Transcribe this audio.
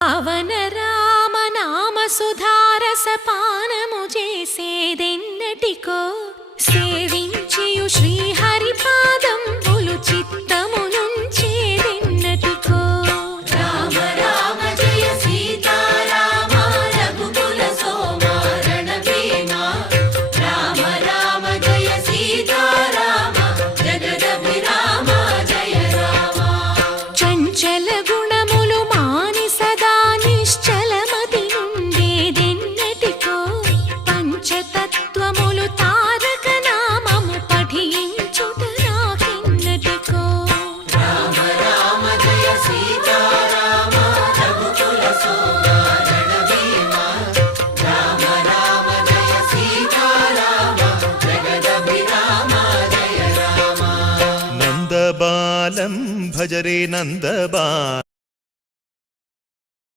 పవన రామ నామ సుధారసపానము చేసేదెన్నటికో సేవించియు శ్రీహరి పాదంబులు చిత్తమునుంచేదెన్నటికో రామ రామ జయ సీతారామ రఘుకుల సోమ రణభీమ రామ రామ జయ సీతారామ జగదభిరామ జయ రామ చంచల గుణములు మాని సదా నిశ్చలమతి నుండేదెన్నటికో పంచతత్వములు తారక నామము పఠించుట నాకెన్నటికో రామ రామ జయ సీతారామ రఘుకుల సోమ రణభీమ రామ రామ జయ సీతారామ జగదభిరామ జయ రామ నందబాలం భజరే నందబాలం